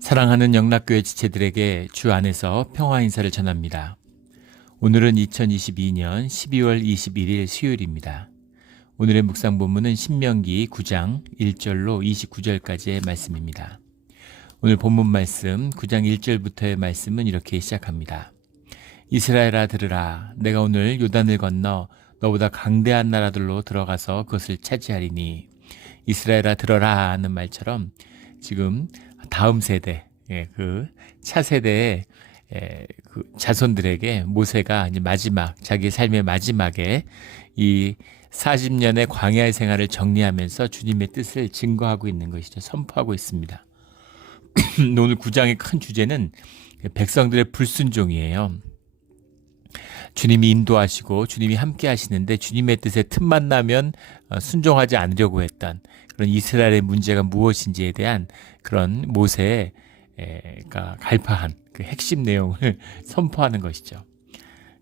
사랑하는 영락교회 지체들에게 주 안에서 평화 인사를 전합니다. 오늘은 2022년 12월 21일 수요일입니다. 오늘의 묵상 본문은 신명기 9장 1절로 29절까지의 말씀입니다. 오늘 본문 말씀 9장 1절부터의 말씀은 이렇게 시작합니다. 이스라엘아 들으라. 내가 오늘 요단을 건너 너보다 강대한 나라들로 들어가서 그것을 차지하리니. 이스라엘아 들어라 하는 말처럼 지금 다음 세대, 그 차세대의 그 자손들에게 모세가 이제 자기 삶의 마지막에 이 40년의 광야의 생활을 정리하면서 주님의 뜻을 증거하고 있는 것이죠. 선포하고 있습니다. 오늘 9장의 큰 주제는 백성들의 불순종이에요. 주님이 인도하시고 주님이 함께 하시는데 주님의 뜻에 틈만 나면 순종하지 않으려고 했던 그런 이스라엘의 문제가 무엇인지에 대한 그런 모세의 갈파한 그 핵심 내용을 선포하는 것이죠.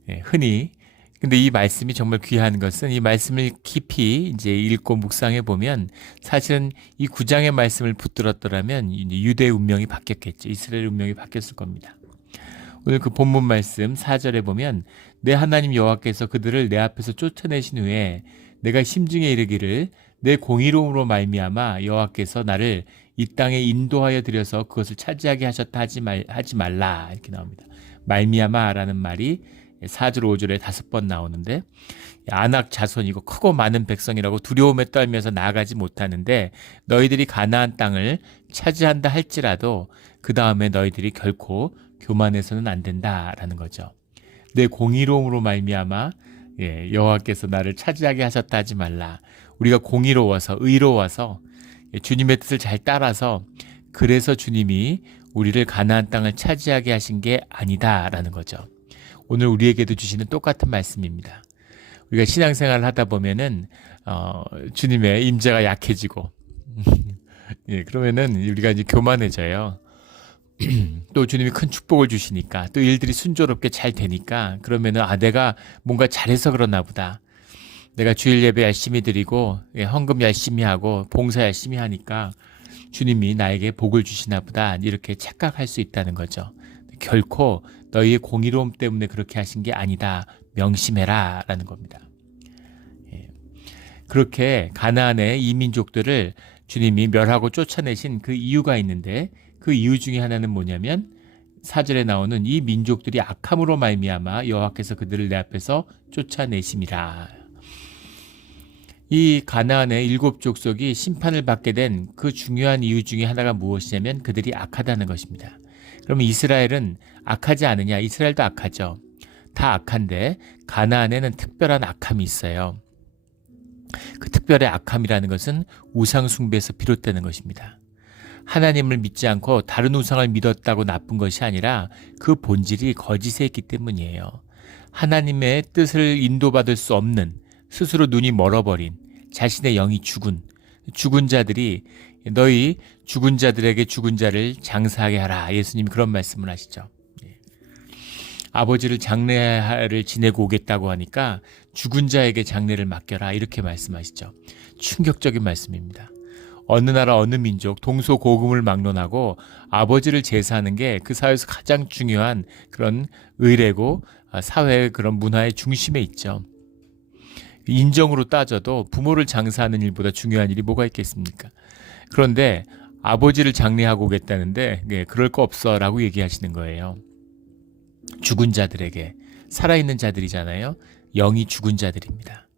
근데 이 말씀이 정말 귀한 것은 이 말씀을 깊이 이제 읽고 묵상해 보면 사실은 이 9장의 말씀을 붙들었더라면 유대의 운명이 바뀌었겠죠. 이스라엘 운명이 바뀌었을 겁니다. 오늘 그 본문 말씀 4절에 보면 내 하나님 여호와께서 그들을 내 앞에서 쫓아내신 후에 내가 심중에 이르기를 내 공의로움으로 말미암아 여호와께서 나를 이 땅에 인도하여 들여서 그것을 차지하게 하셨다 하지 말라 이렇게 나옵니다. 말미암아라는 말이 4절 5절에 5번 나오는데 아낙 자손이고 크고 많은 백성이라고 두려움에 떨면서 나아가지 못하는데 너희들이 가나안 땅을 차지한다 할지라도 그 다음에 너희들이 결코 교만해서는 안 된다라는 거죠. 내 공의로움으로 말미암아 여호와께서 나를 차지하게 하셨다 하지 말라. 우리가 공의로워서 의로워서 주님의 뜻을 잘 따라서 그래서 주님이 우리를 가나안 땅을 차지하게 하신 게 아니다라는 거죠. 오늘 우리에게도 주시는 똑같은 말씀입니다. 우리가 신앙생활을 하다 보면은 주님의 임재가 약해지고 그러면은 우리가 이제 교만해져요. 또 주님이 큰 축복을 주시니까 또 일들이 순조롭게 잘 되니까 그러면은 내가 뭔가 잘해서 그러나 보다. 내가 주일 예배 열심히 드리고 헌금 열심히 하고 봉사 열심히 하니까 주님이 나에게 복을 주시나 보다 이렇게 착각할 수 있다는 거죠. 결코 너희의 공의로움 때문에 그렇게 하신 게 아니다. 명심해라 라는 겁니다. 그렇게 가나안의 이민족들을 주님이 멸하고 쫓아내신 그 이유가 있는데 그 이유 중에 하나는 뭐냐면 4절에 나오는 이 민족들이 악함으로 말미암아 여호와께서 그들을 내 앞에서 쫓아내심이라. 이 가나안의 7 족속이 심판을 받게 된 그 중요한 이유 중에 하나가 무엇이냐면 그들이 악하다는 것입니다. 그러면 이스라엘은 악하지 않느냐? 이스라엘도 악하죠. 다 악한데 가나안에는 특별한 악함이 있어요. 그 특별한 악함이라는 것은 우상 숭배에서 비롯되는 것입니다. 하나님을 믿지 않고 다른 우상을 믿었다고 나쁜 것이 아니라 그 본질이 거짓에 있기 때문이에요. 하나님의 뜻을 인도받을 수 없는 스스로 눈이 멀어버린 자신의 영이 죽은 자들이 너희 죽은 자들에게 죽은 자를 장사하게 하라. 예수님이 그런 말씀을 하시죠. 아버지를 장례를 지내고 오겠다고 하니까 죽은 자에게 장례를 맡겨라. 이렇게 말씀하시죠. 충격적인 말씀입니다. 어느 나라 어느 민족 동서고금을 막론하고 아버지를 제사하는 게 그 사회에서 가장 중요한 그런 의례고 사회의 그런 문화의 중심에 있죠. 인정으로 따져도 부모를 장사하는 일보다 중요한 일이 뭐가 있겠습니까? 그런데 아버지를 장례하고 오겠다는데 그럴 거 없어 라고 얘기하시는 거예요. 죽은 자들에게. 살아있는 자들이잖아요. 영이 죽은 자들입니다.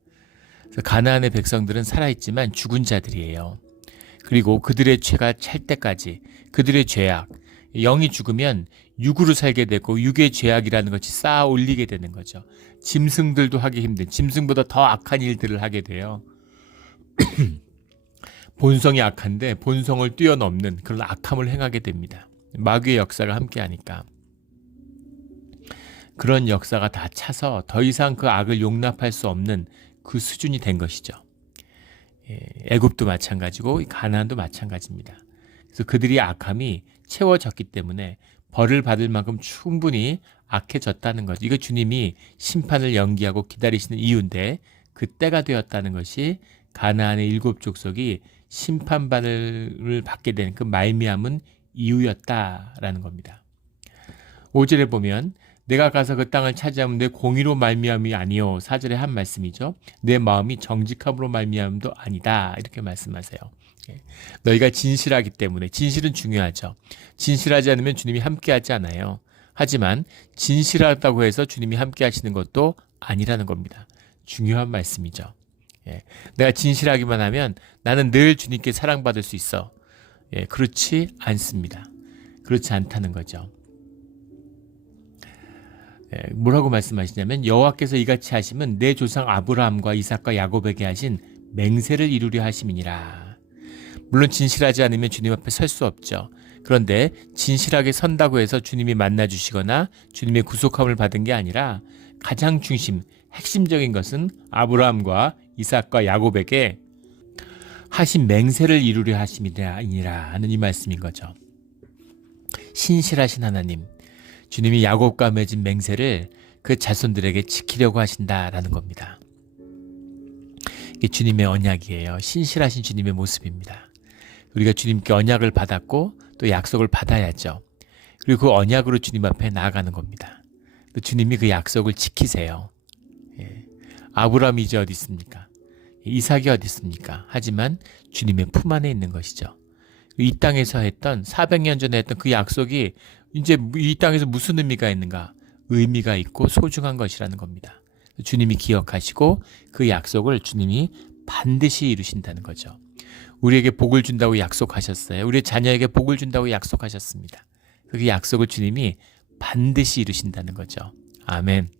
그래서 가나안의 백성들은 살아있지만 죽은 자들이에요. 그리고 그들의 죄가 찰 때까지 그들의 죄악, 영이 죽으면 육으로 살게 되고 육의 죄악이라는 것이 쌓아 올리게 되는 거죠. 짐승들도 하기 힘든, 짐승보다 더 악한 일들을 하게 돼요. 본성이 악한데 본성을 뛰어넘는 그런 악함을 행하게 됩니다. 마귀의 역사가 함께하니까. 그런 역사가 다 차서 더 이상 그 악을 용납할 수 없는 그 수준이 된 것이죠. 애굽도 마찬가지고 가나안도 마찬가지입니다. 그래서 그들이 악함이 채워졌기 때문에 벌을 받을 만큼 충분히 악해졌다는 거죠. 이거 주님이 심판을 연기하고 기다리시는 이유인데 그 때가 되었다는 것이 가나안의 7 족속이 심판받을 받게 된 그 말미암은 이유였다라는 겁니다. 5절에 보면 내가 가서 그 땅을 차지하면 내 공의로 말미암이 아니요. 4절에 한 말씀이죠. 내 마음이 정직함으로 말미암도 아니다. 이렇게 말씀하세요. 너희가 진실하기 때문에. 진실은 중요하죠. 진실하지 않으면 주님이 함께하지 않아요. 하지만 진실하다고 해서 주님이 함께 하시는 것도 아니라는 겁니다. 중요한 말씀이죠. 내가 진실하기만 하면 나는 늘 주님께 사랑받을 수 있어. 그렇지 않습니다. 그렇지 않다는 거죠. 뭐라고 말씀하시냐면 여호와께서 이같이 하시면 내 조상 아브라함과 이삭과 야곱에게 하신 맹세를 이루려 하심이니라. 물론 진실하지 않으면 주님 앞에 설 수 없죠. 그런데 진실하게 선다고 해서 주님이 만나주시거나 주님의 구속함을 받은 게 아니라 가장 중심, 핵심적인 것은 아브라함과 이삭과 야곱에게 하신 맹세를 이루려 하심이니라 하는 이 말씀인 거죠. 신실하신 하나님, 주님이 야곱과 맺은 맹세를 그 자손들에게 지키려고 하신다라는 겁니다. 이게 주님의 언약이에요. 신실하신 주님의 모습입니다. 우리가 주님께 언약을 받았고 또 약속을 받아야죠. 그리고 그 언약으로 주님 앞에 나아가는 겁니다. 또 주님이 그 약속을 지키세요. 아브라함이 이제 어디 있습니까? 이삭이 어디 있습니까? 하지만 주님의 품 안에 있는 것이죠. 이 땅에서 했던 400년 전에 했던 그 약속이 이제 이 땅에서 무슨 의미가 있는가? 의미가 있고 소중한 것이라는 겁니다. 주님이 기억하시고 그 약속을 주님이 반드시 이루신다는 거죠. 우리에게 복을 준다고 약속하셨어요. 우리 자녀에게 복을 준다고 약속하셨습니다. 그 약속을 주님이 반드시 이루신다는 거죠. 아멘.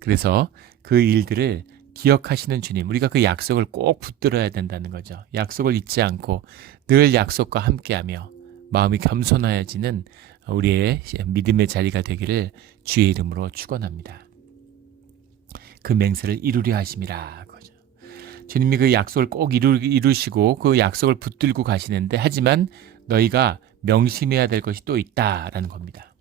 그래서 그 일들을 기억하시는 주님, 우리가 그 약속을 꼭 붙들어야 된다는 거죠. 약속을 잊지 않고 늘 약속과 함께하며 마음이 겸손하여지는 우리의 믿음의 자리가 되기를 주의 이름으로 축원합니다. 그 맹세를 이루려 하심이라. 그죠. 주님이 그 약속을 꼭 이루시고 그 약속을 붙들고 가시는데 하지만 너희가 명심해야 될 것이 또 있다라는 겁니다.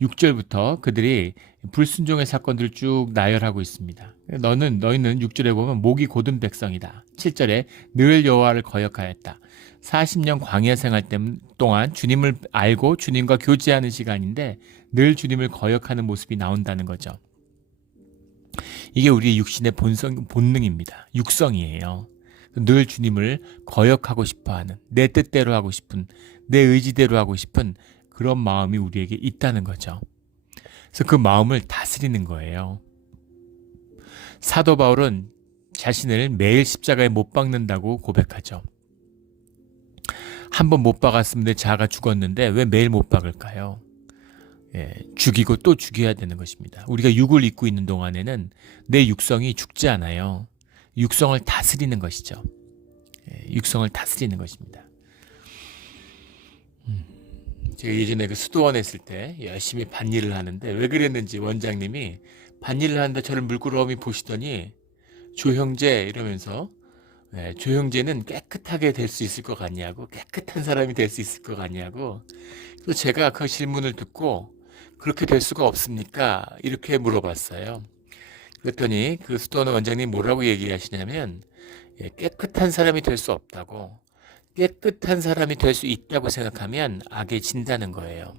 6절부터 그들이 불순종의 사건들을 쭉 나열하고 있습니다. 너희는 6절에 보면 목이 곧은 백성이다. 7절에 늘 여호와를 거역하였다. 40년 광야 생활 동안 주님을 알고 주님과 교제하는 시간인데 늘 주님을 거역하는 모습이 나온다는 거죠. 이게 우리의 육신의 본능입니다. 육성이에요. 늘 주님을 거역하고 싶어하는, 내 뜻대로 하고 싶은, 내 의지대로 하고 싶은 그런 마음이 우리에게 있다는 거죠. 그래서 그 마음을 다스리는 거예요. 사도 바울은 자신을 매일 십자가에 못 박는다고 고백하죠. 한 번 못 박았으면 내 자아가 죽었는데 왜 매일 못 박을까요? 죽이고 또 죽여야 되는 것입니다. 우리가 육을 입고 있는 동안에는 내 육성이 죽지 않아요. 육성을 다스리는 것이죠. 육성을 다스리는 것입니다. 제가 예전에 그 수도원 했을 때 열심히 밭일을 하는데 왜 그랬는지 원장님이 밭일을 하는데 저를 물끄러미 보시더니 조형제 이러면서 조형제는 깨끗하게 될 수 있을 것 같냐고, 깨끗한 사람이 될 수 있을 것 같냐고. 그래서 제가 그 질문을 듣고 그렇게 될 수가 없습니까? 이렇게 물어봤어요. 그랬더니 그 수도원 원장님 뭐라고 얘기하시냐면 깨끗한 사람이 될 수 없다고, 깨끗한 사람이 될 수 있다고 생각하면 악에 진다는 거예요.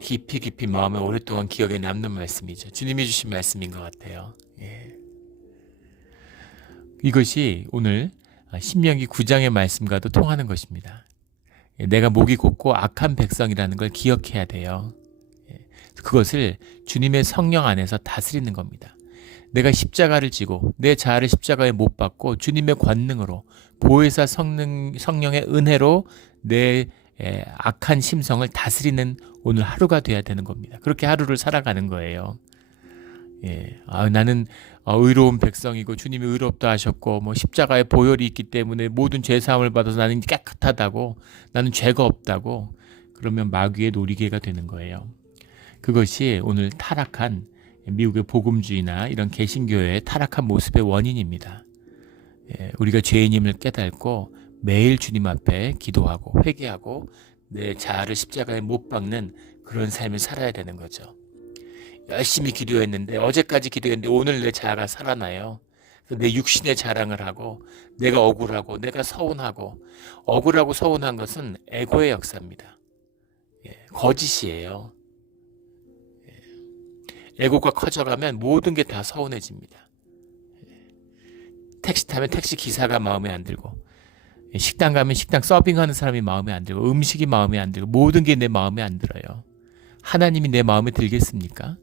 깊이 마음에 오랫동안 기억에 남는 말씀이죠. 주님이 주신 말씀인 것 같아요. 이것이 오늘 신명기 9장의 말씀과도 통하는 것입니다. 내가 목이 곧고 악한 백성이라는 걸 기억해야 돼요. 그것을 주님의 성령 안에서 다스리는 겁니다. 내가 십자가를 지고 내 자아를 십자가에 못 박고 주님의 권능으로 보혜사 성령의 은혜로 내 악한 심성을 다스리는 오늘 하루가 돼야 되는 겁니다. 그렇게 하루를 살아가는 거예요. 나는 의로운 백성이고 주님이 의롭다 하셨고 뭐 십자가에 보혈이 있기 때문에 모든 죄 사함을 받아서 나는 깨끗하다고, 나는 죄가 없다고, 그러면 마귀의 놀이개가 되는 거예요. 그것이 오늘 타락한 미국의 복음주의나 이런 개신교회의 타락한 모습의 원인입니다. 우리가 죄인임을 깨닫고 매일 주님 앞에 기도하고 회개하고 내 자아를 십자가에 못 박는 그런 삶을 살아야 되는 거죠. 열심히 기도했는데, 어제까지 기도했는데 오늘 내 자아가 살아나요. 그래서 내 육신의 자랑을 하고 내가 억울하고 내가 서운하고 억울하고 서운한 것은 에고의 역사입니다. 거짓이에요. 에고가 커져가면 모든 게 다 서운해집니다. 택시 타면 택시 기사가 마음에 안 들고 식당 가면 식당 서빙하는 사람이 마음에 안 들고 음식이 마음에 안 들고 모든 게 내 마음에 안 들어요. 하나님이 내 마음에 들겠습니까?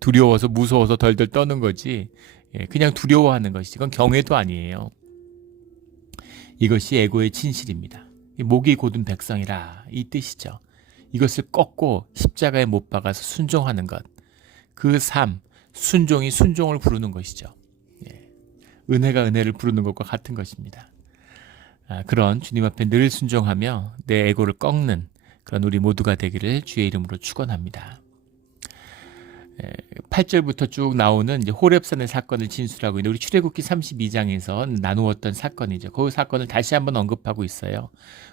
두려워서 무서워서 덜덜 떠는 거지 그냥 두려워하는 것이지 그건 경외도 아니에요. 이것이 에고의 진실입니다. 목이 곧은 백성이라 이 뜻이죠. 이것을 꺾고 십자가에 못 박아서 순종하는 것. 그 삶, 순종이 순종을 부르는 것이죠. 은혜가 은혜를 부르는 것과 같은 것입니다. 그런 주님 앞에 늘 순종하며 내 에고를 꺾는 그런 우리 모두가 되기를 주의 이름으로 축원합니다. 8절부터 쭉 나오는 이제 호렙산의 사건을 진술하고 있는 우리 출애굽기 32장에서 나누었던 사건이죠. 그 사건을 다시 한번 언급하고 있어요.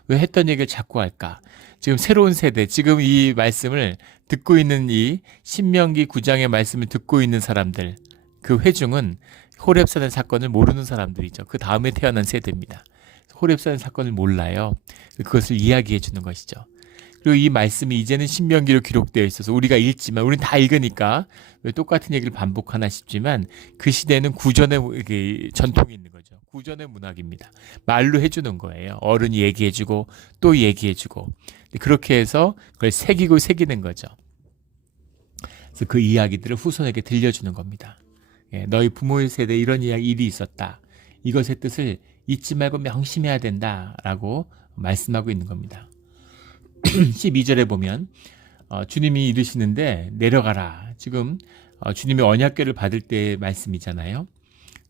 왜 했던 얘기를 자꾸 할까? 지금 새로운 세대, 지금 이 말씀을 듣고 있는 이 신명기 9장의 말씀을 듣고 있는 사람들, 그 회중은 호렙산의 사건을 모르는 사람들이죠. 그 다음에 태어난 세대입니다. 호렙산 사건을 몰라요. 그것을 이야기해 주는 것이죠. 그리고 이 말씀이 이제는 신명기로 기록되어 있어서 우리가 읽지만 우리는 다 읽으니까 왜 똑같은 얘기를 반복하나 싶지만 그 시대는 구전의 전통이 있는 거죠. 구전의 문학입니다. 말로 해주는 거예요. 어른이 얘기해주고 또 얘기해주고 그렇게 해서 그걸 새기고 새기는 거죠. 그래서 그 이야기들을 후손에게 들려주는 겁니다. 너희 부모의 세대에 이런 일이 있었다. 이것의 뜻을 잊지 말고 명심해야 된다라고 말씀하고 있는 겁니다. 12절에 보면 주님이 이르시는데 내려가라. 지금 주님의 언약궤를 받을 때의 말씀이잖아요.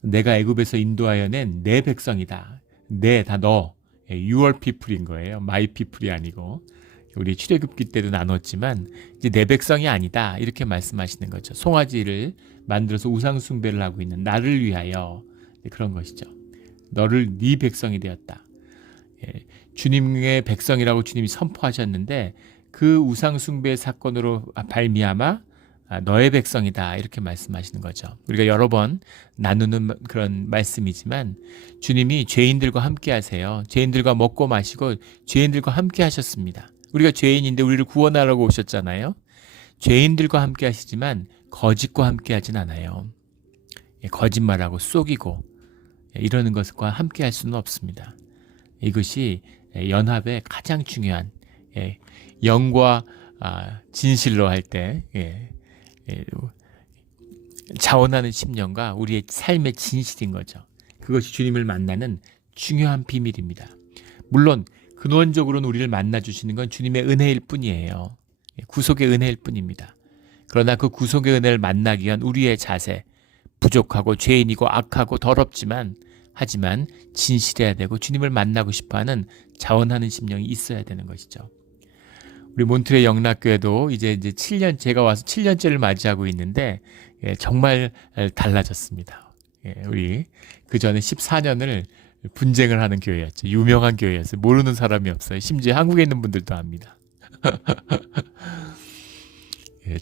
내가 애굽에서 인도하여 낸 내 백성이다. 내 다 너. your people인 거예요. my people이 아니고. 우리 출애굽기 때도 나눴지만 이제 내 백성이 아니다. 이렇게 말씀하시는 거죠. 송아지를 만들어서 우상 숭배를 하고 있는 나를 위하여 그런 것이죠. 너를 네 백성이 되었다. 주님의 백성이라고 주님이 선포하셨는데 그 우상 숭배 사건으로 발미암아 너의 백성이다 이렇게 말씀하시는 거죠. 우리가 여러 번 나누는 그런 말씀이지만 주님이 죄인들과 함께 하세요. 죄인들과 먹고 마시고 죄인들과 함께 하셨습니다. 우리가 죄인인데 우리를 구원하려고 오셨잖아요. 죄인들과 함께 하시지만 거짓과 함께 하진 않아요. 거짓말하고 속이고 이러는 것과 함께 할 수는 없습니다. 이것이 연합의 가장 중요한 영과 진실로 할 때 자원하는 심령과 우리의 삶의 진실인 거죠. 그것이 주님을 만나는 중요한 비밀입니다. 물론 근원적으로는 우리를 만나주시는 건 주님의 은혜일 뿐이에요. 구속의 은혜일 뿐입니다. 그러나 그 구속의 은혜를 만나기 위한 우리의 자세, 부족하고 죄인이고 악하고 더럽지만 하지만 진실해야 되고 주님을 만나고 싶어하는 자원하는 심령이 있어야 되는 것이죠. 우리 몬트레 영락교회도 이제 7년 제가 와서 7년째를 맞이하고 있는데 정말 달라졌습니다. 우리 그 전에 14년을 분쟁을 하는 교회였죠. 유명한 교회였어요. 모르는 사람이 없어요. 심지어 한국에 있는 분들도 압니다.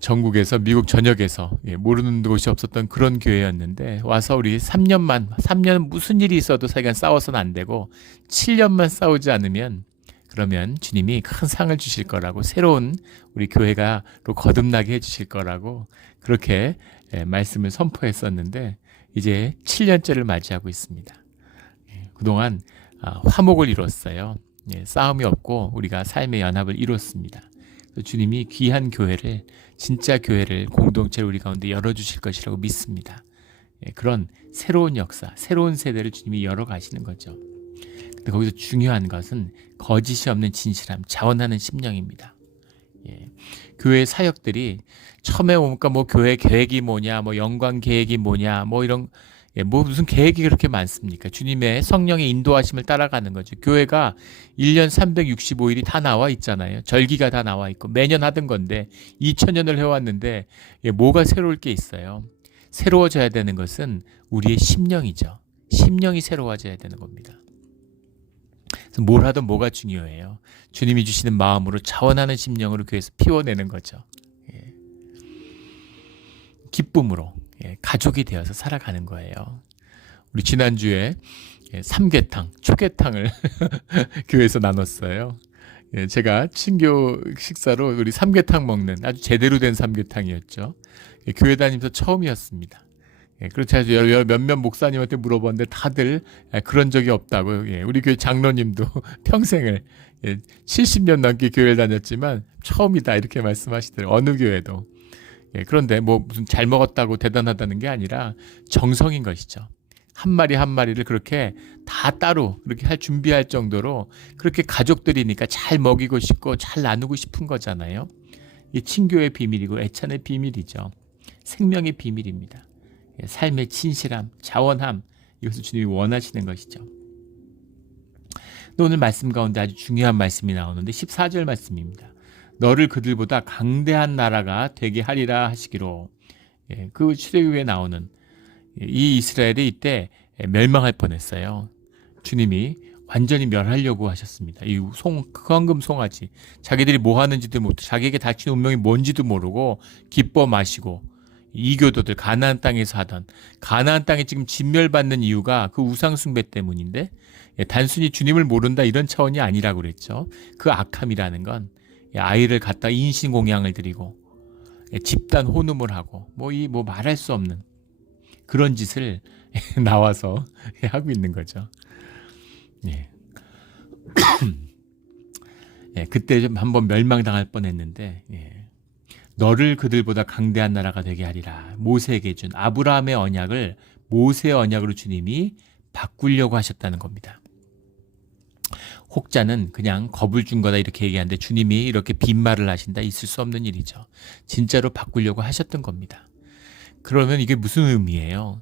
전국에서 미국 전역에서 모르는 곳이 없었던 그런 교회였는데 와서 우리 3년 무슨 일이 있어도 사이간 싸워서는 안 되고 7년만 싸우지 않으면 그러면 주님이 큰 상을 주실 거라고 새로운 우리 교회가 거듭나게 해주실 거라고 그렇게 말씀을 선포했었는데 이제 7년째를 맞이하고 있습니다. 그동안 화목을 이뤘어요. 싸움이 없고 우리가 삶의 연합을 이뤘습니다. 주님이 귀한 교회를 진짜 교회를 공동체를 우리 가운데 열어주실 것이라고 믿습니다. 그런 새로운 역사, 새로운 세대를 주님이 열어가시는 거죠. 근데 거기서 중요한 것은 거짓이 없는 진실함, 자원하는 심령입니다. 교회 사역들이 처음에 오니까 뭐 교회 계획이 뭐냐, 뭐 영광 계획이 뭐냐, 뭐 이런 뭐 무슨 계획이 그렇게 많습니까? 주님의 성령의 인도하심을 따라가는 거죠. 교회가 1년 365일이 다 나와 있잖아요. 절기가 다 나와 있고 매년 하던 건데 2000년을 해왔는데 뭐가 새로울 게 있어요. 새로워져야 되는 것은 우리의 심령이죠. 심령이 새로워져야 되는 겁니다. 그래서 뭘 하든 뭐가 중요해요. 주님이 주시는 마음으로 자원하는 심령으로 교회에서 피워내는 거죠. 기쁨으로 가족이 되어서 살아가는 거예요. 우리 지난주에 삼계탕, 초계탕을 교회에서 나눴어요. 제가 친교 식사로 우리 삼계탕 먹는 아주 제대로 된 삼계탕이었죠. 교회 다니면서 처음이었습니다. 그렇지 않아서 몇몇 목사님한테 물어봤는데 다들 그런 적이 없다고. 우리 교회 장로님도 평생을 70년 넘게 교회를 다녔지만 처음이다 이렇게 말씀하시더라고요. 어느 교회도. 그런데 뭐 무슨 잘 먹었다고 대단하다는 게 아니라 정성인 것이죠. 한 마리 한 마리를 그렇게 다 따로 그렇게 준비할 정도로 그렇게 가족들이니까 잘 먹이고 싶고 잘 나누고 싶은 거잖아요. 이게 친교의 비밀이고 애찬의 비밀이죠. 생명의 비밀입니다. 삶의 진실함, 자원함, 이것을 주님이 원하시는 것이죠. 오늘 말씀 가운데 아주 중요한 말씀이 나오는데 14절 말씀입니다. 너를 그들보다 강대한 나라가 되게 하리라 하시기로. 그 출애굽기에 나오는 이 이스라엘이 이때 멸망할 뻔했어요. 주님이 완전히 멸하려고 하셨습니다. 이 황금 송아지, 자기들이 뭐 하는지도 모르고 자기에게 닥친 운명이 뭔지도 모르고 기뻐 마시고 이교도들 가나안 땅에서 하던, 가나안 땅에 지금 진멸받는 이유가 그 우상 숭배 때문인데 단순히 주님을 모른다 이런 차원이 아니라고 그랬죠. 그 악함이라는 건 아이를 갖다 인신공양을 드리고 집단 혼음을 하고 뭐 말할 수 없는 그런 짓을 나와서 하고 있는 거죠. 그때 좀 한번 멸망당할 뻔했는데 너를 그들보다 강대한 나라가 되게 하리라. 모세에게 준 아브라함의 언약을 모세의 언약으로 주님이 바꾸려고 하셨다는 겁니다. 혹자는 그냥 겁을 준 거다 이렇게 얘기하는데 주님이 이렇게 빈말을 하신다 있을 수 없는 일이죠. 진짜로 바꾸려고 하셨던 겁니다. 그러면 이게 무슨 의미예요?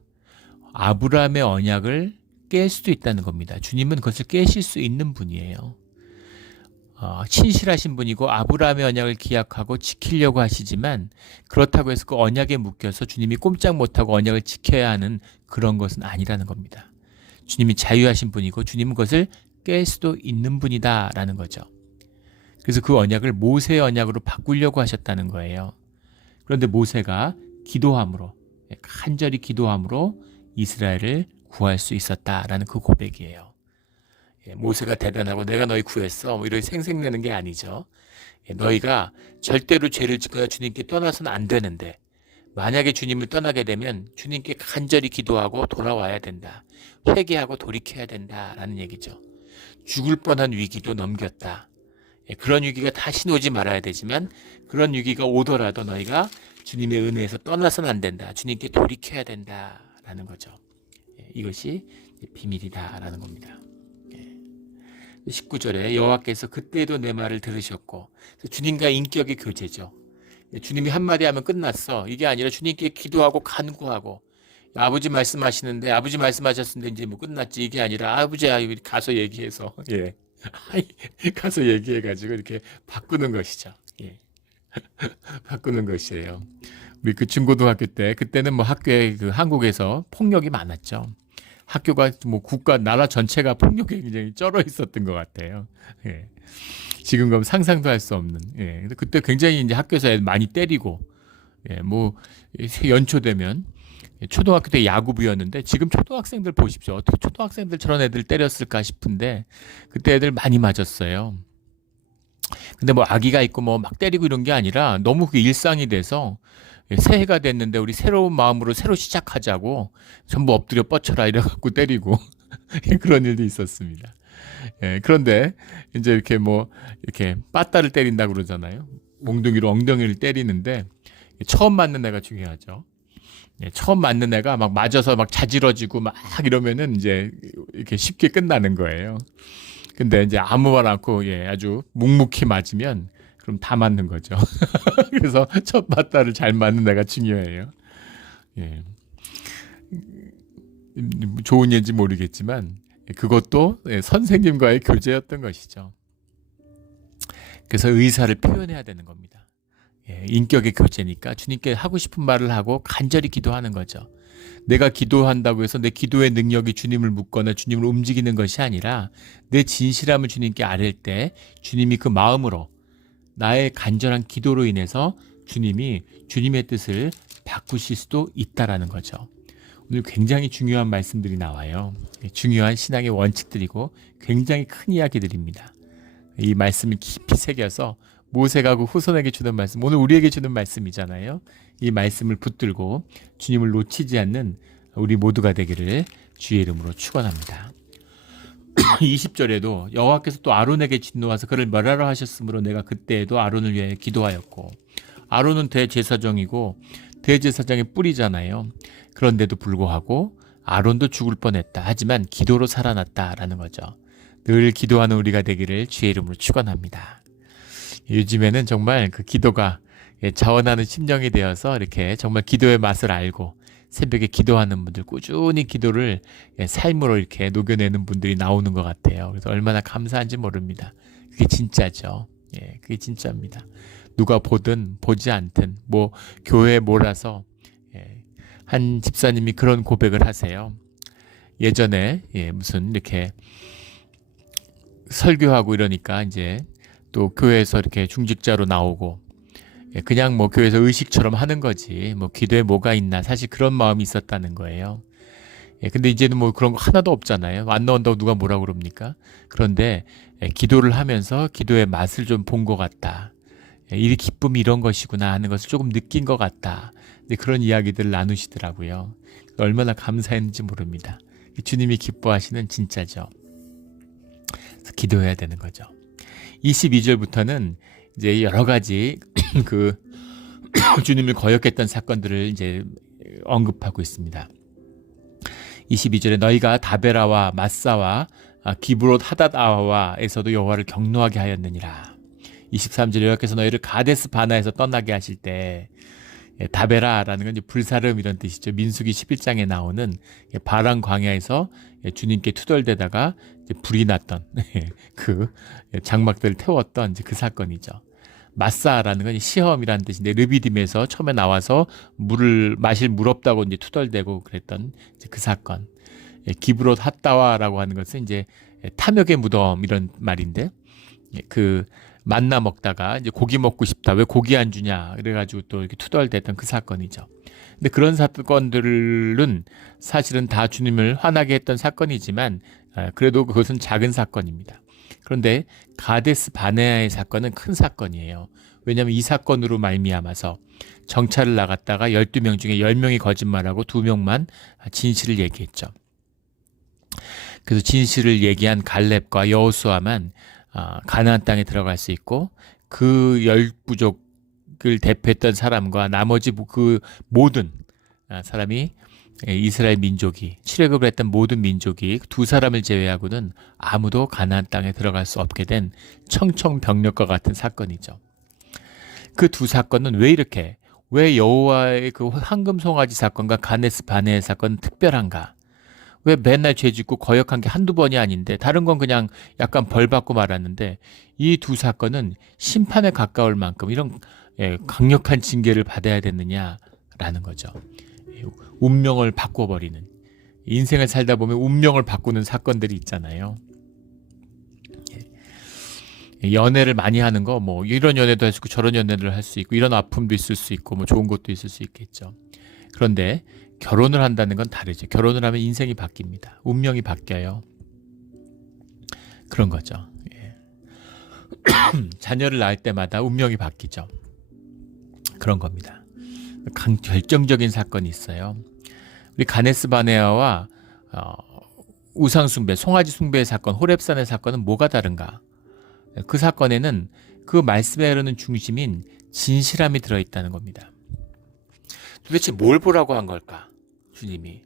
아브라함의 언약을 깰 수도 있다는 겁니다. 주님은 그것을 깨실 수 있는 분이에요. 신실하신 분이고 아브라함의 언약을 기약하고 지키려고 하시지만 그렇다고 해서 그 언약에 묶여서 주님이 꼼짝 못하고 언약을 지켜야 하는 그런 것은 아니라는 겁니다. 주님이 자유하신 분이고 주님은 그것을 깰 수도 있는 분이다라는 거죠. 그래서 그 언약을 모세의 언약으로 바꾸려고 하셨다는 거예요. 그런데 모세가 기도함으로, 간절히 기도함으로 이스라엘을 구할 수 있었다라는 그 고백이에요. 모세가 대단하고 내가 너희 구했어 이렇게 생색내는 게 아니죠. 너희가 절대로 죄를 짓거나 주님께 떠나서는 안 되는데 만약에 주님을 떠나게 되면 주님께 간절히 기도하고 돌아와야 된다. 회개하고 돌이켜야 된다라는 얘기죠. 죽을 뻔한 위기도 넘겼다. 그런 위기가 다시 오지 말아야 되지만 그런 위기가 오더라도 너희가 주님의 은혜에서 떠나서는 안 된다. 주님께 돌이켜야 된다라는 거죠. 이것이 비밀이다라는 겁니다. 19절에 여호와께서 그때도 내 말을 들으셨고, 주님과 인격의 교제죠. 주님이 한마디 하면 끝났어. 이게 아니라 주님께 기도하고 간구하고, 아버지 말씀하시는데 아버지 말씀하셨는데 이제 뭐 끝났지 이게 아니라 아버지 가서 얘기해서 가서 얘기해가지고 이렇게 바꾸는 것이죠. 바꾸는 것이에요. 우리 그 중고등학교 때 그때는 뭐 학교에 그 한국에서 폭력이 많았죠. 학교가 뭐 국가 나라 전체가 폭력에 굉장히 쩔어 있었던 것 같아요. 지금 그럼 상상도 할 수 없는. 근데 그때 굉장히 이제 학교에서 애들 많이 때리고, 뭐 연초되면 초등학교 때 야구부였는데 지금 초등학생들 보십시오. 어떻게 초등학생들 저런 애들 때렸을까 싶은데 그때 애들 많이 맞았어요. 근데 뭐 아기가 있고 뭐 막 때리고 이런 게 아니라 너무 그게 일상이 돼서 새해가 됐는데 우리 새로운 마음으로 새로 시작하자고 전부 엎드려 뻗쳐라 이래갖고 때리고 그런 일도 있었습니다. 그런데 이제 이렇게 뭐 이렇게 빠따를 때린다고 그러잖아요. 몽둥이로 엉덩이를 때리는데 처음 맞는 애가 중요하죠. 처음 맞는 애가 막 맞아서 막 자지러지고 막 이러면은 이제 이렇게 쉽게 끝나는 거예요. 근데 이제 아무 말 않고 아주 묵묵히 맞으면 그럼 다 맞는 거죠. 그래서 첫 맞다를 잘 맞는 애가 중요해요. 좋은 예인지 모르겠지만 그것도 선생님과의 교제였던 것이죠. 그래서 의사를 표현해야 되는 겁니다. 인격의 교제니까 주님께 하고 싶은 말을 하고 간절히 기도하는 거죠. 내가 기도한다고 해서 내 기도의 능력이 주님을 묶거나 주님을 움직이는 것이 아니라 내 진실함을 주님께 아뢰 때 주님이 그 마음으로 나의 간절한 기도로 인해서 주님이 주님의 뜻을 바꾸실 수도 있다라는 거죠. 오늘 굉장히 중요한 말씀들이 나와요. 중요한 신앙의 원칙들이고 굉장히 큰 이야기들입니다. 이 말씀을 깊이 새겨서 모세가 그 후손에게 주는 말씀, 오늘 우리에게 주는 말씀이잖아요. 이 말씀을 붙들고 주님을 놓치지 않는 우리 모두가 되기를 주의 이름으로 축원합니다. 20절에도 여호와께서 또 아론에게 진노하사 그를 멸하라 하셨으므로 내가 그때에도 아론을 위하여 기도하였고, 아론은 대제사장이고 대제사장의 뿌리잖아요. 그런데도 불구하고 아론도 죽을 뻔했다. 하지만 기도로 살아났다라는 거죠. 늘 기도하는 우리가 되기를 주의 이름으로 축원합니다. 요즘에는 정말 그 기도가 자원하는 심령이 되어서 이렇게 정말 기도의 맛을 알고 새벽에 기도하는 분들, 꾸준히 기도를 삶으로 이렇게 녹여내는 분들이 나오는 것 같아요. 그래서 얼마나 감사한지 모릅니다. 그게 진짜죠. 그게 진짜입니다. 누가 보든 보지 않든 뭐 교회에 몰아서 한 집사님이 그런 고백을 하세요. 예전에 무슨 이렇게 설교하고 이러니까 이제 또 교회에서 이렇게 중직자로 나오고 그냥 뭐 교회에서 의식처럼 하는 거지 뭐 기도에 뭐가 있나, 사실 그런 마음이 있었다는 거예요. 근데 이제는 뭐 그런 거 하나도 없잖아요. 안 나온다고 누가 뭐라고 그럽니까? 그런데 기도를 하면서 기도의 맛을 좀 본 것 같다. 이 기쁨이 이런 것이구나 하는 것을 조금 느낀 것 같다. 그런 이야기들을 나누시더라고요. 얼마나 감사했는지 모릅니다. 주님이 기뻐하시는 진짜죠. 그래서 기도해야 되는 거죠. 22절부터는 이제 여러 가지 그 주님을 거역했던 사건들을 이제 언급하고 있습니다. 22절에 너희가 다베라와 마사와 기브롯 하닷아와에서도 여호와를 경노하게 하였느니라. 23절에 여호와께서 너희를 가데스 바나에서 떠나게 하실 때, 다베라라는 건 이제 불사름 이런 뜻이죠. 민수기 11장에 나오는 바람 광야에서 주님께 투덜대다가 이제 불이 났던 그 장막들을 태웠던 이제 그 사건이죠. 마사라는 건 시험이라는 뜻인데 르비딤에서 처음에 나와서 물을 마실 물 없다고 이제 투덜대고 그랬던 이제 그 사건. 기브롯 핫다와라고 하는 것은 이제 탐욕의 무덤 이런 말인데, 그 만나 먹다가 이제 고기 먹고 싶다, 왜 고기 안 주냐 그래가지고 또 이렇게 투덜댔던 그 사건이죠. 근데 그런 사건들은 사실은 다 주님을 화나게 했던 사건이지만 그래도 그것은 작은 사건입니다. 그런데 가데스 바네아의 사건은 큰 사건이에요. 왜냐하면 이 사건으로 말미암아서 정찰을 나갔다가 12명 중에 10명이 거짓말하고 2명만 진실을 얘기했죠. 그래서 진실을 얘기한 갈렙과 여호수아만 가나안 땅에 들어갈 수 있고, 그 10부족을 대표했던 사람과 나머지 그 모든 사람이, 이스라엘 민족이 출애굽을 했던 모든 민족이 두 사람을 제외하고는 아무도 가나안 땅에 들어갈 수 없게 된 청청병력과 같은 사건이죠. 그 두 사건은 왜 여호와의 그 황금 송아지 사건과 가데스 바네아 사건은 특별한가? 왜 맨날 죄 짓고 거역한 게 한두 번이 아닌데 다른 건 그냥 약간 벌 받고 말았는데, 이 두 사건은 심판에 가까울 만큼 이런 강력한 징계를 받아야 되느냐라는 거죠. 운명을 바꿔버리는, 인생을 살다 보면 운명을 바꾸는 사건들이 있잖아요. 연애를 많이 하는 거, 뭐 이런 연애도 할 수 있고 저런 연애를 할 수 있고 이런 아픔도 있을 수 있고 뭐 좋은 것도 있을 수 있겠죠. 그런데 결혼을 한다는 건 다르죠. 결혼을 하면 인생이 바뀝니다. 운명이 바뀌어요. 그런 거죠. 자녀를 낳을 때마다 운명이 바뀌죠. 그런 겁니다. 결정적인 사건이 있어요. 우리 가데스 바네아와 우상 숭배, 송아지 숭배의 사건, 호렙산의 사건은 뭐가 다른가? 그 사건에는 그 말씀에 흐르는 중심인 진실함이 들어있다는 겁니다. 도대체 뭘 보라고 한 걸까? 주님이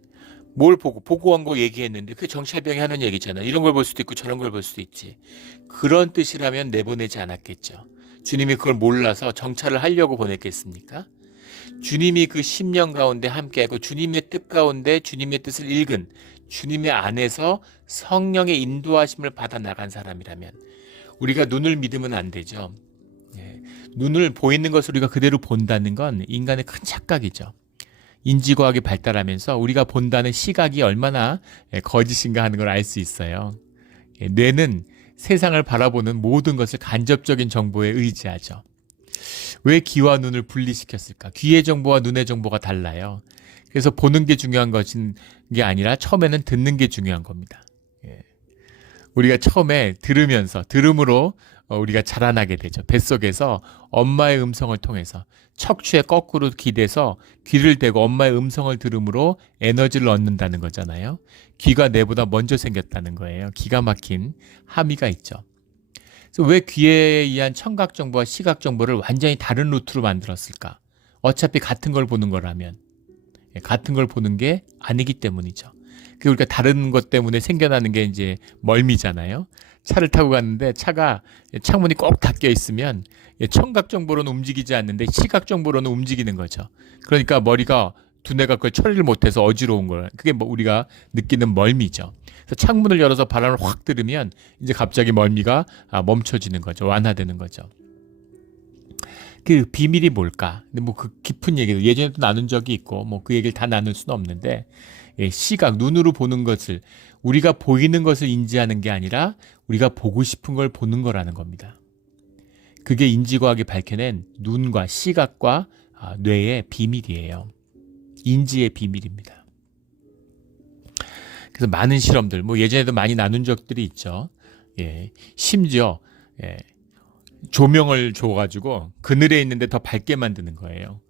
뭘 보고 한 거 얘기했는데 그게 정찰병이 하는 얘기잖아. 이런 걸 볼 수도 있고 저런 걸 볼 수도 있지. 그런 뜻이라면 내보내지 않았겠죠. 주님이 그걸 몰라서 정찰을 하려고 보냈겠습니까? 주님이 그 심령 가운데 함께하고 주님의 뜻 가운데 주님의 뜻을 읽은, 주님의 안에서 성령의 인도하심을 받아 나간 사람이라면 우리가 눈을 믿으면 안 되죠. 눈을 보이는 것을 우리가 그대로 본다는 건 인간의 큰 착각이죠. 인지과학이 발달하면서 우리가 본다는 시각이 얼마나 거짓인가 하는 걸 알 수 있어요. 뇌는 세상을 바라보는 모든 것을 간접적인 정보에 의지하죠. 왜 귀와 눈을 분리시켰을까? 귀의 정보와 눈의 정보가 달라요. 그래서 보는 게 중요한 것인 게 아니라 처음에는 듣는 게 중요한 겁니다. 예. 우리가 처음에 들음으로 우리가 자라나게 되죠. 뱃속에서 엄마의 음성을 통해서 척추에 거꾸로 기대서 귀를 대고 엄마의 음성을 들음으로 에너지를 얻는다는 거잖아요. 귀가 뇌보다 먼저 생겼다는 거예요. 기가 막힌 함의가 있죠. 그래서 왜 귀에 의한 청각 정보와 시각 정보를 완전히 다른 루트로 만들었을까? 어차피 같은 걸 보는 거라면. 같은 걸 보는 게 아니기 때문이죠. 우리가 다른 것 때문에 생겨나는 게 이제 멀미잖아요. 차를 타고 갔는데 차가 창문이 꼭 닫혀 있으면 청각 정보로는 움직이지 않는데 시각 정보로는 움직이는 거죠. 그러니까 머리가 두뇌가 그걸 처리를 못해서 어지러운 거예요. 그게 뭐 우리가 느끼는 멀미죠. 그래서 창문을 열어서 바람을 확 들으면 이제 갑자기 멀미가 멈춰지는 거죠. 완화되는 거죠. 그 비밀이 뭘까? 근데 뭐 그 깊은 얘기도 예전에도 나눈 적이 있고 뭐 그 얘기를 다 나눌 수는 없는데, 시각, 눈으로 보는 것을, 우리가 보이는 것을 인지하는 게 아니라 우리가 보고 싶은 걸 보는 거라는 겁니다. 그게 인지과학이 밝혀낸 눈과 시각과 뇌의 비밀이에요. 인지의 비밀입니다. 그래서 많은 실험들, 뭐 예전에도 많이 나눈 적들이 있죠. 심지어 조명을 줘가지고 그늘에 있는데 더 밝게 만드는 거예요.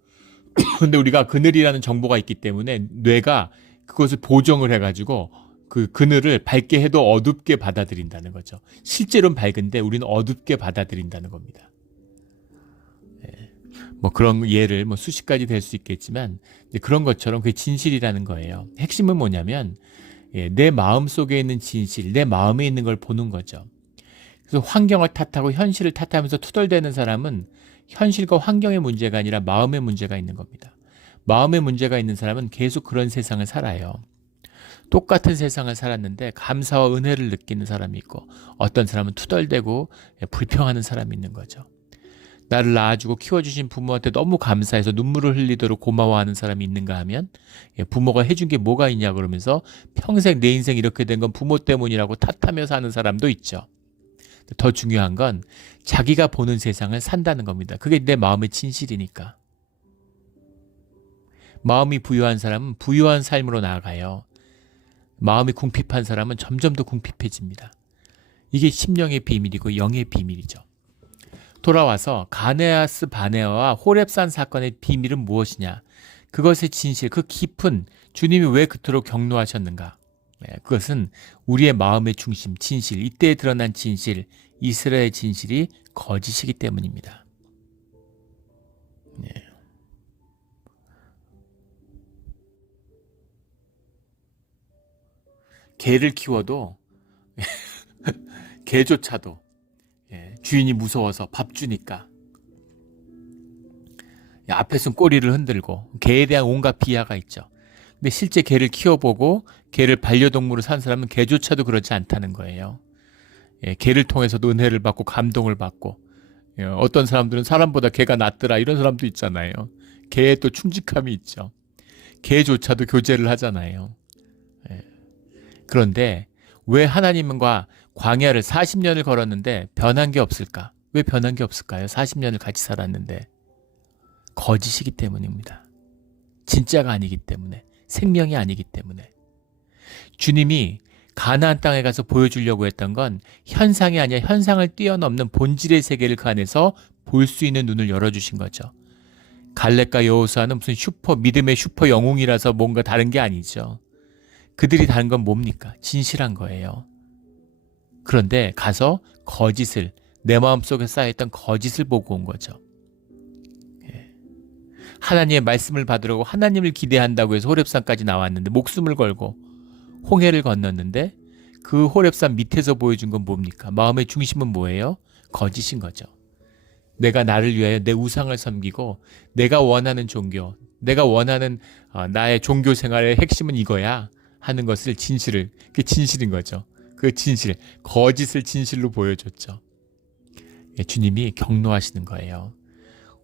근데 우리가 그늘이라는 정보가 있기 때문에 뇌가 그것을 보정을 해가지고 그 그늘을 밝게 해도 어둡게 받아들인다는 거죠. 실제로는 밝은데 우리는 어둡게 받아들인다는 겁니다. 뭐 그런 예를 뭐 수십 가지 될 수 있겠지만 그런 것처럼 그게 진실이라는 거예요. 핵심은 뭐냐면 내 마음 속에 있는 진실, 내 마음에 있는 걸 보는 거죠. 그래서 환경을 탓하고 현실을 탓하면서 투덜대는 사람은 현실과 환경의 문제가 아니라 마음의 문제가 있는 겁니다. 마음의 문제가 있는 사람은 계속 그런 세상을 살아요. 똑같은 세상을 살았는데 감사와 은혜를 느끼는 사람이 있고, 어떤 사람은 투덜대고 불평하는 사람이 있는 거죠. 나를 낳아주고 키워주신 부모한테 너무 감사해서 눈물을 흘리도록 고마워하는 사람이 있는가 하면, 부모가 해준 게 뭐가 있냐 그러면서 평생 내 인생 이렇게 된 건 부모 때문이라고 탓하며 사는 사람도 있죠. 더 중요한 건 자기가 보는 세상을 산다는 겁니다. 그게 내 마음의 진실이니까. 마음이 부유한 사람은 부유한 삶으로 나아가요. 마음이 궁핍한 사람은 점점 더 궁핍해집니다. 이게 심령의 비밀이고 영의 비밀이죠. 돌아와서 가네아스 바네아와 호렙산 사건의 비밀은 무엇이냐? 그것의 진실, 그 깊은, 주님이 왜 그토록 경노하셨는가? 그것은 우리의 마음의 중심, 진실, 이때에 드러난 진실, 이스라엘의 진실이 거짓이기 때문입니다. 개를 키워도 개조차도 주인이 무서워서 밥 주니까 앞에서는 꼬리를 흔들고, 개에 대한 온갖 비하가 있죠. 근데 실제 개를 키워보고 개를 반려동물로 산 사람은 개조차도 그렇지 않다는 거예요. 개를 통해서도 은혜를 받고 감동을 받고, 어떤 사람들은 사람보다 개가 낫더라 이런 사람도 있잖아요. 개에 또 충직함이 있죠. 개조차도 교제를 하잖아요. 그런데 왜 하나님과 광야를 40년을 걸었는데 변한 게 없을까? 왜 변한 게 없을까요? 40년을 같이 살았는데. 거짓이기 때문입니다. 진짜가 아니기 때문에, 생명이 아니기 때문에. 주님이 가나안 땅에 가서 보여주려고 했던 건 현상이 아니라 현상을 뛰어넘는 본질의 세계를 그 안에서 볼 수 있는 눈을 열어주신 거죠. 갈렙과 여호수아는 무슨 믿음의 슈퍼 영웅이라서 뭔가 다른 게 아니죠. 그들이 다른 건 뭡니까? 진실한 거예요. 그런데 가서 거짓을, 내 마음속에 쌓여있던 거짓을 보고 온 거죠. 하나님의 말씀을 받으려고 하나님을 기대한다고 해서 호렙산까지 나왔는데, 목숨을 걸고 홍해를 건넜는데, 그 호렙산 밑에서 보여준 건 뭡니까? 마음의 중심은 뭐예요? 거짓인 거죠. 내가 나를 위하여 내 우상을 섬기고 내가 원하는 종교, 내가 원하는 나의 종교 생활의 핵심은 이거야 하는 것을, 진실을, 그게 진실인 거죠. 그 진실, 거짓을 진실로 보여줬죠. 주님이 경노하시는 거예요.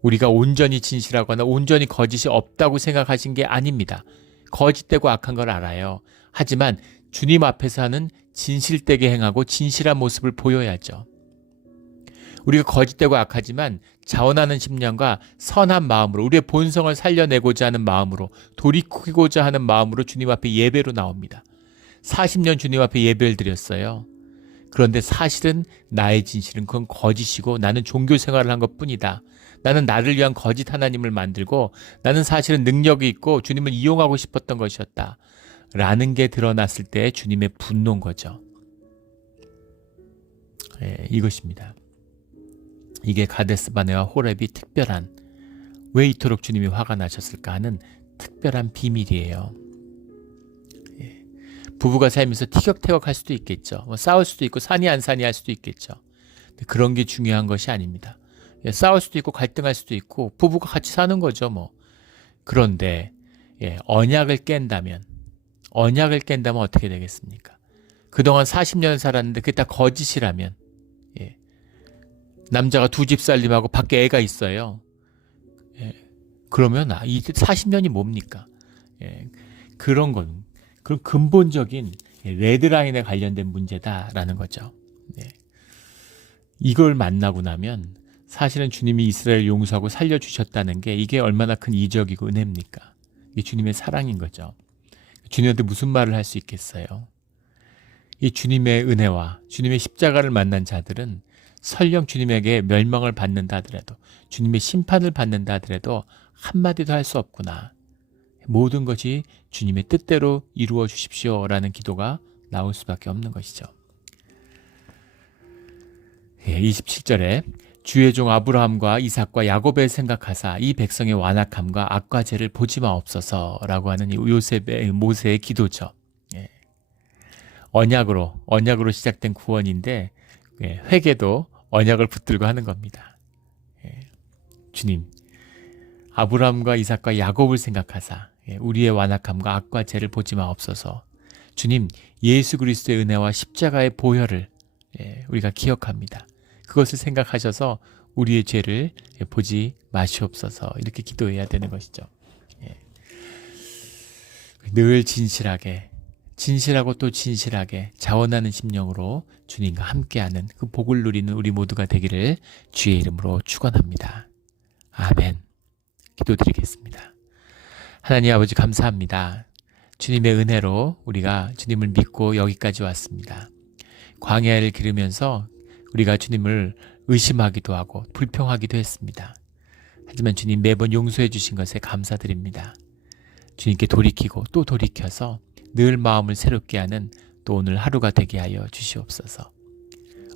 우리가 온전히 진실하거나 온전히 거짓이 없다고 생각하신 게 아닙니다. 거짓되고 악한 걸 알아요. 하지만 주님 앞에서 하는 진실되게 행하고 진실한 모습을 보여야죠. 우리가 거짓되고 악하지만 자원하는 심령과 선한 마음으로 우리의 본성을 살려내고자 하는 마음으로 돌이키고자 하는 마음으로 주님 앞에 예배로 나옵니다. 40년 주님 앞에 예배를 드렸어요. 그런데 사실은 나의 진실은 그건 거짓이고 나는 종교 생활을 한 것뿐이다. 나는 나를 위한 거짓 하나님을 만들고 나는 사실은 능력이 있고 주님을 이용하고 싶었던 것이었다. 라는 게 드러났을 때 주님의 분노인 거죠. 이것입니다. 이게 가데스 바네와 호렙이 특별한, 왜 이토록 주님이 화가 나셨을까 하는 특별한 비밀이에요. 부부가 살면서 티격태격할 수도 있겠죠. 싸울 수도 있고 산이 안 산이 할 수도 있겠죠. 근데 그런 게 중요한 것이 아닙니다. 싸울 수도 있고 갈등할 수도 있고 부부가 같이 사는 거죠. 그런데 언약을 깬다면 어떻게 되겠습니까? 그동안 40년 살았는데 그게 다 거짓이라면, 남자가 2집 살림하고 밖에 애가 있어요. 그러면 이 40년이 뭡니까? 그런 건 그런 근본적인 레드라인에 관련된 문제다라는 거죠. 이걸 만나고 나면 사실은 주님이 이스라엘 용서하고 살려주셨다는 게 이게 얼마나 큰 이적이고 은혜입니까? 이게 주님의 사랑인 거죠. 주님한테 무슨 말을 할 수 있겠어요? 이 주님의 은혜와 주님의 십자가를 만난 자들은 설령 주님에게 멸망을 받는다 하더라도, 주님의 심판을 받는다 하더라도 한마디도 할 수 없구나. 모든 것이 주님의 뜻대로 이루어 주십시오라는 기도가 나올 수밖에 없는 것이죠. 27절에 주의 종 아브라함과 이삭과 야곱을 생각하사 이 백성의 완악함과 악과 죄를 보지 마옵소서라고 하는 이 모세의 기도죠. 언약으로 시작된 구원인데 회개도 언약을 붙들고 하는 겁니다. 주님, 아브라함과 이삭과 야곱을 생각하사 우리의 완악함과 악과 죄를 보지 마옵소서. 주님, 예수 그리스도의 은혜와 십자가의 보혈을 우리가 기억합니다. 그것을 생각하셔서 우리의 죄를 보지 마시옵소서. 이렇게 기도해야 되는 것이죠. 늘 진실하고 또 진실하게 자원하는 심령으로 주님과 함께하는 그 복을 누리는 우리 모두가 되기를 주의 이름으로 축원합니다. 아멘. 기도드리겠습니다. 하나님 아버지 감사합니다. 주님의 은혜로 우리가 주님을 믿고 여기까지 왔습니다. 광야를 기르면서 우리가 주님을 의심하기도 하고 불평하기도 했습니다. 하지만 주님 매번 용서해 주신 것에 감사드립니다. 주님께 돌이키고 또 돌이켜서 늘 마음을 새롭게 하는 또 오늘 하루가 되게 하여 주시옵소서.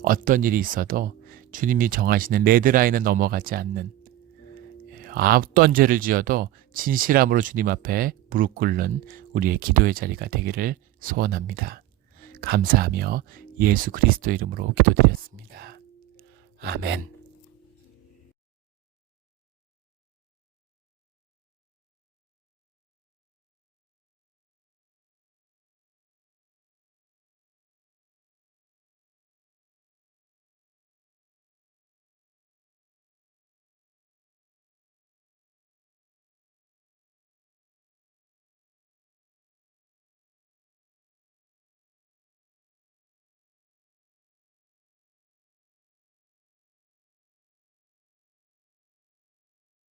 어떤 일이 있어도 주님이 정하시는 레드라인은 넘어가지 않는, 어떤 죄를 지어도 진실함으로 주님 앞에 무릎 꿇는 우리의 기도의 자리가 되기를 소원합니다. 감사하며 예수 그리스도 이름으로 기도드렸습니다. 아멘.